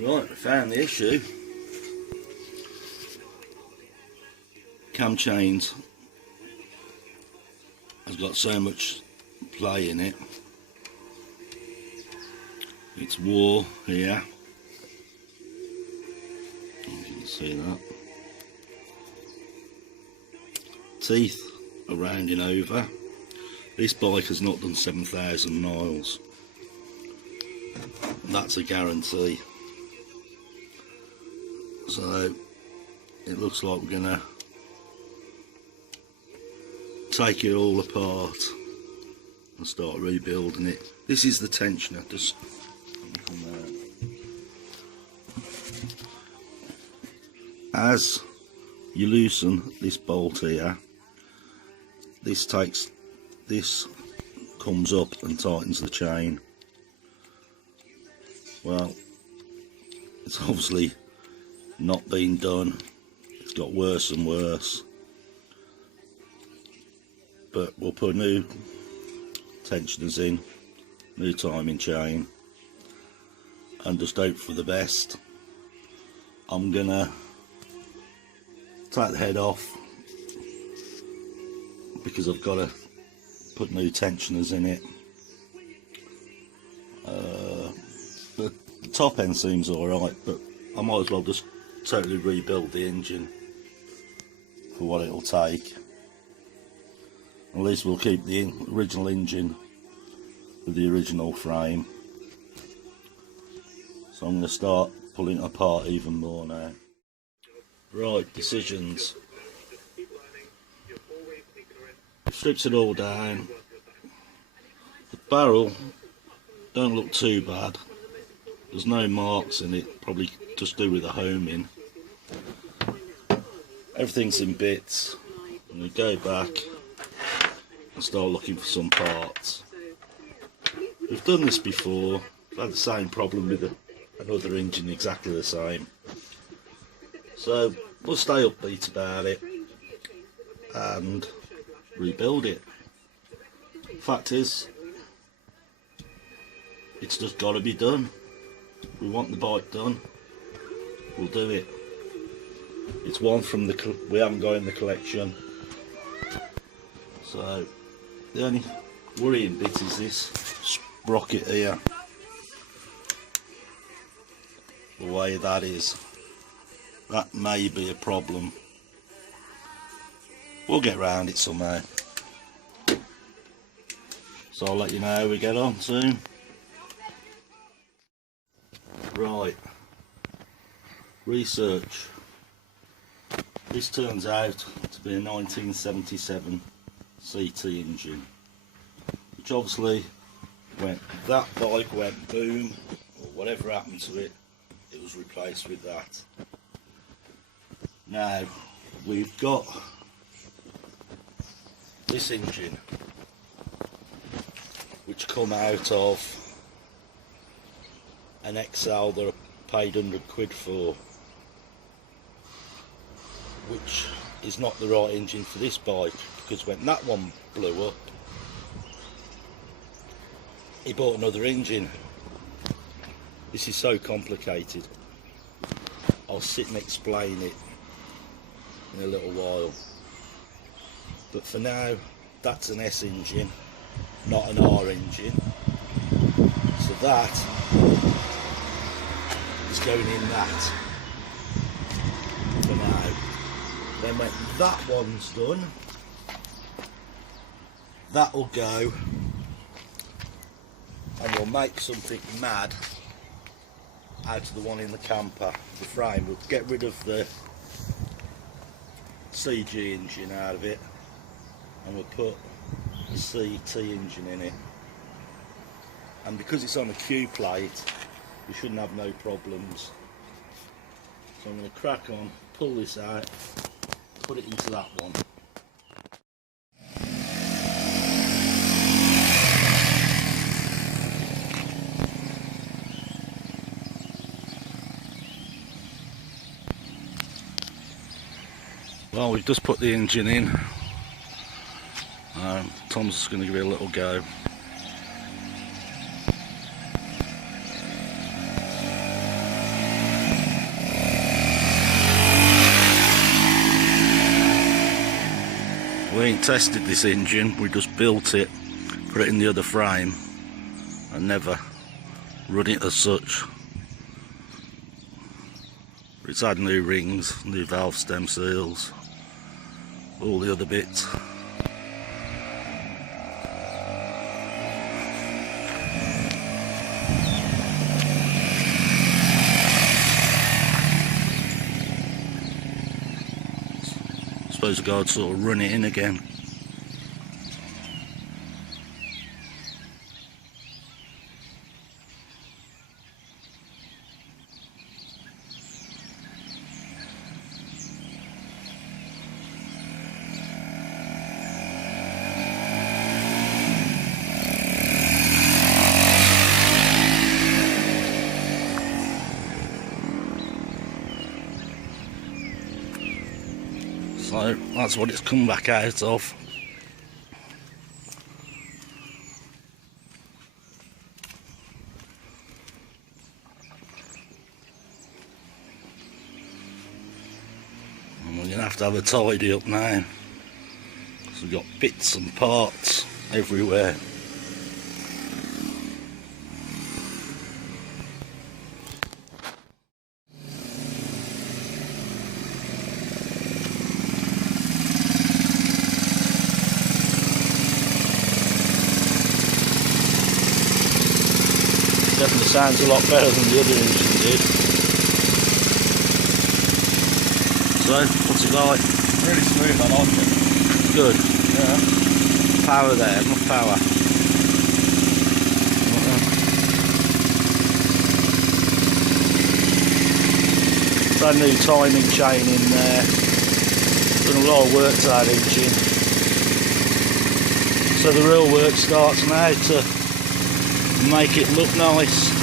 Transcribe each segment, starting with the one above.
Right, we found the issue. Cam chains has got so much play in it. It's wore here. You can see that. Teeth are rounding over. This bike has not done 7,000 miles. That's a guarantee. So it looks like we're gonna take it all apart and start rebuilding it. This is the tensioner. Just as you loosen this bolt here, this comes up and tightens the chain. Well, it's obviously not been done. It's got worse and worse. But we'll put new tensioners in, new timing chain, and just hope for the best. I'm gonna take the head off because I've got to put new tensioners in it. The top end seems alright, but I might as well just totally rebuild the engine for what it'll take. At least we'll keep the original engine with the original frame. So I'm going to start pulling it apart even more now. Right, decisions. Stripped it all down. The barrel don't look too bad. There's no marks in it, probably just do with the homing. Everything's in bits. I'm going to go back and start looking for some parts. We've done this before. I've had the same problem with another engine exactly the same. So we'll stay upbeat about it and rebuild it. Fact is, it's just got to be done. We want the bike done, we'll do it. It's one from we haven't got in the collection. So the only worrying bit is this sprocket here. The way that is, that may be a problem. We'll get round it somehow. So I'll let you know how we get on soon. Right, research. This turns out to be a 1977 CT engine, which obviously when that bike went boom, or whatever happened to it, it was replaced with that. Now we've got this engine which come out of an XL that I paid 100 quid for, which is not the right engine for this bike, because when that one blew up, he bought another engine. This is so complicated. I'll sit and explain it in a little while, but for now that's an S engine, not an R engine. So that is going in that for now. Then when that one's done, that will go and we'll make something mad out of the one in the camper. The frame, we'll get rid of the CG engine out of it and we'll put the CT engine in it. And because it's on a Q plate, we shouldn't have no problems. So I'm going to crack on, pull this out, put it into that one. Well, we've just put the engine in. Tom's just going to give it a little go. ain't tested this engine, we just built it, put it in the other frame and never run it as such. It's had new rings, new valve stem seals, all the other bits. Suppose the guard sort of run it in again. So that's what it's come back out of. And we're going to have a tidy up now. So we've got bits and parts everywhere. Definitely sounds a lot better than the other engine did. So, what's it like? Really smooth, I like it. Good. Yeah. Power there, enough power. Brand new timing chain in there. Done a lot of work to that engine. So the real work starts now to make it look nice.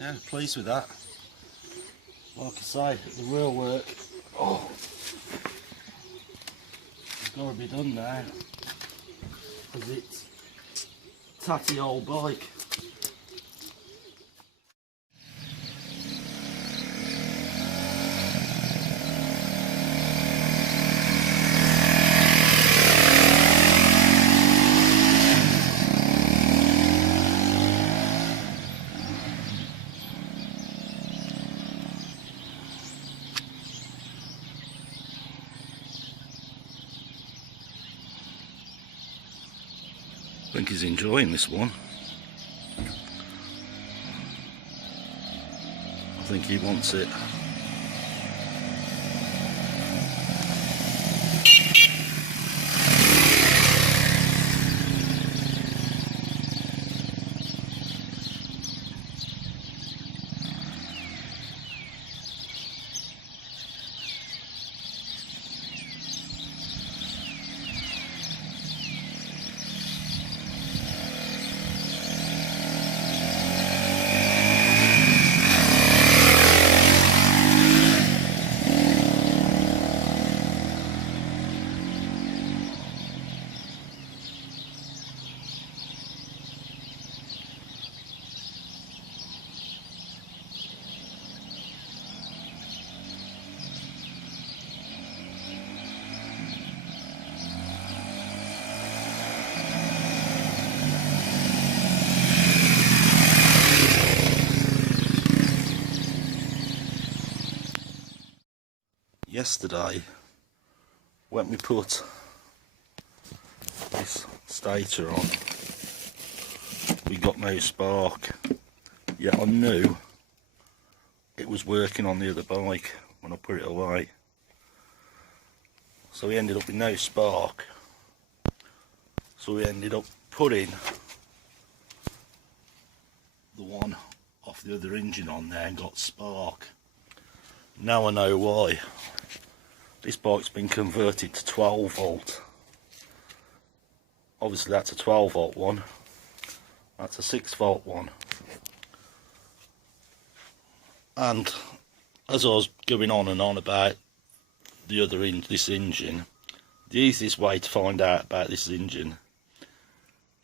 Yeah, pleased with that. Like I say, the real work it's got to be done now, because it's a tatty old bike. I think he's enjoying this one. I think he wants it. Yesterday, when we put this stator on, we got no spark. Yet I knew it was working on the other bike when I put it away. So we ended up with no spark. So we ended up putting the one off the other engine on there and got spark. Now I know why. This bike's been converted to 12 volt. Obviously that's a 12 volt one. That's a 6 volt one. And as I was going on and on about the other this engine, the easiest way to find out about this engine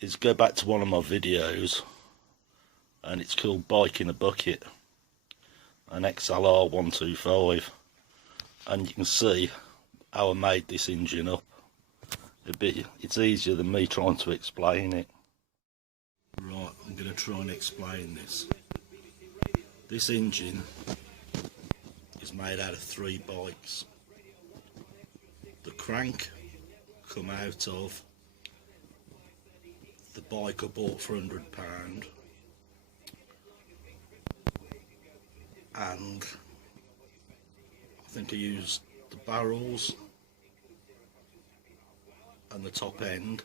is go back to one of my videos, and it's called Bike in a Bucket, an XLR125, and you can see how I made this engine up. It's easier than me trying to explain it. Right, I'm going to try and explain this. This engine is made out of 3 bikes. The crank come out of the bike I bought for £100, and I think I used the barrels and the top end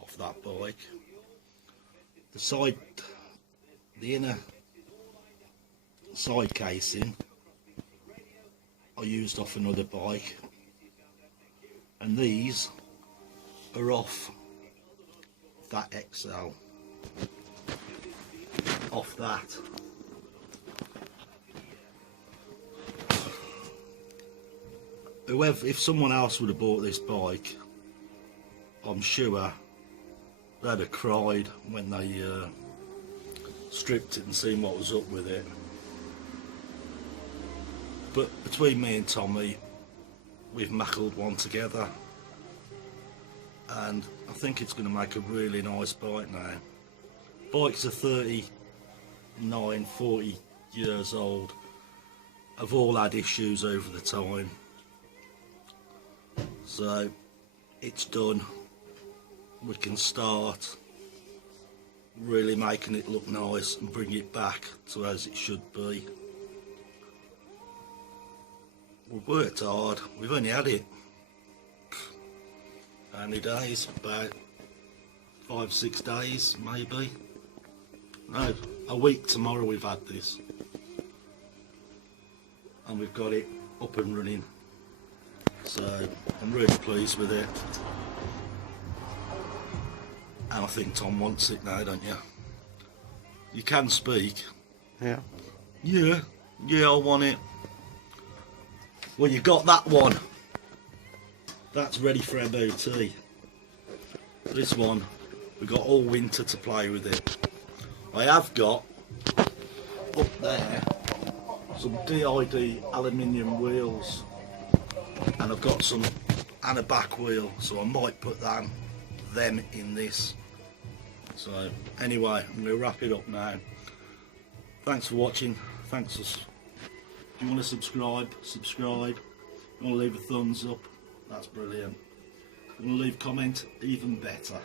off that bike. The inner side casing I used off another bike, and these are off that XL, off that. If someone else would have bought this bike, I'm sure they'd have cried when they stripped it and seen what was up with it. But between me and Tommy, we've mackled one together, and I think it's going to make a really nice bike now. Bikes are 39, 40 years old, have all had issues over the time, so it's done. We can start really making it look nice and bring it back to as it should be. We've worked hard. We've only had it how many days? About 5-6 days maybe. No, a week tomorrow we've had this, and we've got it up and running, so I'm really pleased with it. And I think Tom wants it now, don't you? You can speak. Yeah. Yeah, I want it. Well, you got that one. That's ready for MOT. This one, we've got all winter to play with it. I have got, up there, some DID aluminium wheels. And I've got some, and a back wheel. So I might put them in this. So anyway, I'm going to wrap it up now. Thanks for watching. Thanks. If you want to subscribe. If you want to leave a thumbs up, that's brilliant. If you want to leave a comment, even better.